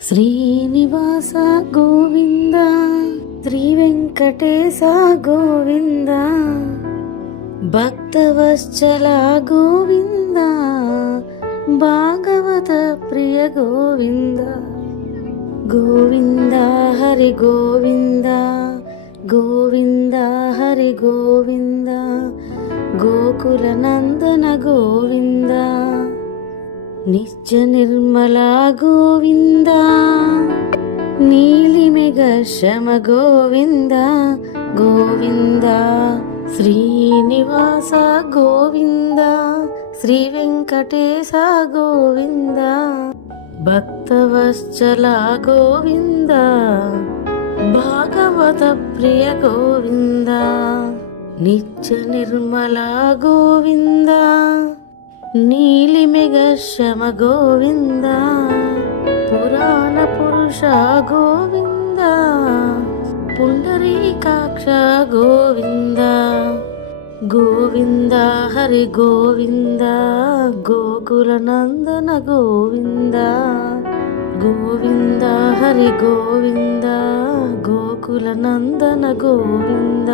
శ్రీనివాస గోవింద, శ్రీ వెంకటేశ గోవింద, భక్తవత్సల గోవింద, భాగవత ప్రియ గోవింద. గోవింద హరి గోవింద, గోవింద హరి గోవింద, గోకుల నందన గోవింద, నిత్య నిర్మల గోవింద, నీలిమెగ శమ గోవింద గోవింద. శ్రీనివాస గోవింద, శ్రీ వెంకటేశ గోవింద, భక్తవత్సల గోవింద, భాగవత ప్రియ గోవింద, నిత్య నిర్మల గోవింద, నీలిమెగ శమ గోవింద, పురాణ పురుష గోవింద, పుండరీకాక్ష గోవింద. గోవింద హరి గోవింద, గోకుల నందన గోవింద. గోవింద హరి గోవింద, గోకుల నందన గోవింద.